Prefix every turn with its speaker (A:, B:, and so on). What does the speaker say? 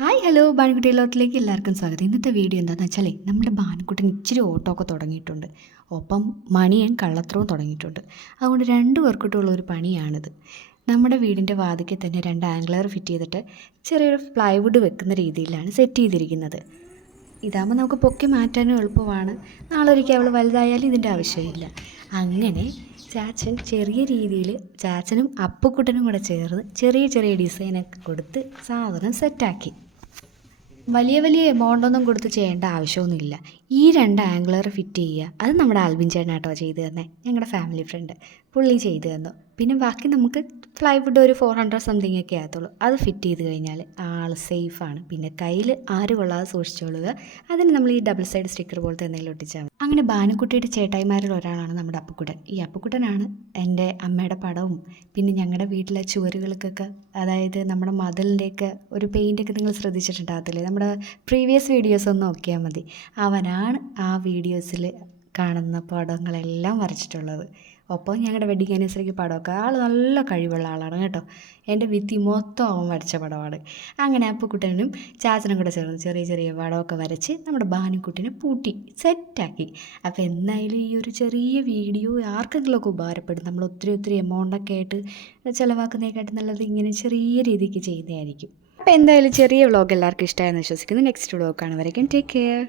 A: Hi hello. ബാൻകുട്ടി ലോകത്തിലേക്ക് എല്ലാവർക്കും സ്വാഗതം. ഇന്നത്തെ വീഡിയോ എന്താണെന്ന് വെച്ചാൽ നമ്മുടെ ബാൻകുട്ടൻ ഇച്ചിരി ഓട്ടോ ഒക്കെ തുടങ്ങിയിട്ടുണ്ട്. ഒപ്പം മണിയൻ കള്ളത്രവും തുടങ്ങിയിട്ടുണ്ട്. അതുകൊണ്ട് രണ്ട് പേർക്കിട്ടുള്ള ഒരു പണിയാണിത്. നമ്മുടെ വീടിന്റെ വാതിക്കൽ തന്നെ രണ്ട് ആംഗ്ലർ ഫിറ്റ് ചെയ്തിട്ട് ചെറിയൊരു പ്ലൈവുഡ് വെക്കുന്ന രീതിയിലാണ് സെറ്റ് ചെയ്തിരിക്കുന്നത്. ഇതാകുമ്പോൾ നമുക്ക് പൊക്കി മാറ്റാനും എളുപ്പമാണ്. നാളെ ഒരിക്കൽ അവൾ വലുതായാലും ഇതിന്റെ ആവശ്യമില്ല. അങ്ങനെ ചാച്ചൻ ചെറിയ രീതിയിൽ ചാച്ചനും അപ്പുക്കുട്ടനും കൂടെ ചേർന്ന് ചെറിയ ചെറിയ ഡിസൈനൊക്കെ കൊടുത്ത് സാധനം സെറ്റാക്കി. വലിയ വലിയ എമൗണ്ട് ഒന്നും കൊടുത്ത് ചെയ്യേണ്ട ആവശ്യമൊന്നുമില്ല. ഈ രണ്ട് ആംഗുലർ ഫിറ്റ് ചെയ്യുക. അത് നമ്മുടെ ആൽബിൻ ചേട്ടനാട്ടോ ചെയ്തു തന്നെ. ഞങ്ങളുടെ ഫാമിലി ഫ്രണ്ട് പുള്ളി ചെയ്തു തന്നു. പിന്നെ ബാക്കി നമുക്ക് ഫ്ലൈവുഡ് ഒരു ഫോർ ഹൺഡ്രഡ് സംതിങ് ഒക്കെ ആകത്തുള്ളൂ. അത് ഫിറ്റ് ചെയ്ത് കഴിഞ്ഞാൽ ആൾ സേഫാണ്. പിന്നെ കയ്യിൽ ആര് കൊള്ളാതെ സൂക്ഷിച്ചോളുക അതിന് നമ്മൾ ഈ ഡബിൾ സൈഡ് സ്റ്റിക്കർ പോലത്തെ എന്തെങ്കിലും ഒട്ടിച്ചാൽ മതി. അങ്ങനെ ബാനുക്കുട്ടിയുടെ ചേട്ടായിമാരിൽ ഒരാളാണ് നമ്മുടെ അപ്പുക്കുട്ടൻ. ഈ അപ്പുക്കുട്ടനാണ് എന്റെ അമ്മയുടെ പടവും പിന്നെ ഞങ്ങളുടെ വീട്ടിലെ ചുവരുകൾക്കൊക്കെ അതായത് നമ്മുടെ മതിലിന്റെയൊക്കെ ഒരു പെയിന്റൊക്കെ നിങ്ങൾ ശ്രദ്ധിച്ചിട്ടുണ്ടാകത്തില്ലേ? നമ്മുടെ പ്രീവിയസ് വീഡിയോസ് ഒന്ന് നോക്കിയാൽ മതി. അവനാണ് ആ വീഡിയോസിൽ കാണുന്ന പടങ്ങളെല്ലാം വരച്ചിട്ടുള്ളത്. ഒപ്പം ഞങ്ങളുടെ വെഡിങ് ആനിവേഴ്സറിക്ക് പടമൊക്കെ ആൾ നല്ല കഴിവുള്ള ആളാണ് കേട്ടോ. എന്റെ വിത്തി മൊത്തം അവൻ വരച്ച പടമാണ്. അങ്ങനെ അപ്പുക്കുട്ടനും ചാച്ചനും കൂടെ ചേർന്ന് ചെറിയ ചെറിയ പടമൊക്കെ വരച്ച് നമ്മുടെ ബാനുക്കുട്ടിനെ പൂട്ടി സെറ്റാക്കി അപ്പോൾ എന്തായാലും ഈ ഒരു ചെറിയ വീഡിയോ ആർക്കെങ്കിലുമൊക്കെ ഉപകാരപ്പെടും. നമ്മൾ ഒത്തിരി ഒത്തിരി എമൗണ്ടൊക്കെ ആയിട്ട് ചിലവാക്കുന്നതിനെക്കാട്ടും നല്ലത് ഇങ്ങനെ ചെറിയ രീതിക്ക് ചെയ്യുന്നതായിരിക്കും. അപ്പോൾ എന്തായാലും ചെറിയ വ്ളോഗ് എല്ലാവർക്കും ഇഷ്ടമായെന്ന് വിശ്വസിക്കുന്നു. നെക്സ്റ്റ് വ്ളോഗ് കാണുവരേക്കും ടേക്ക് കെയർ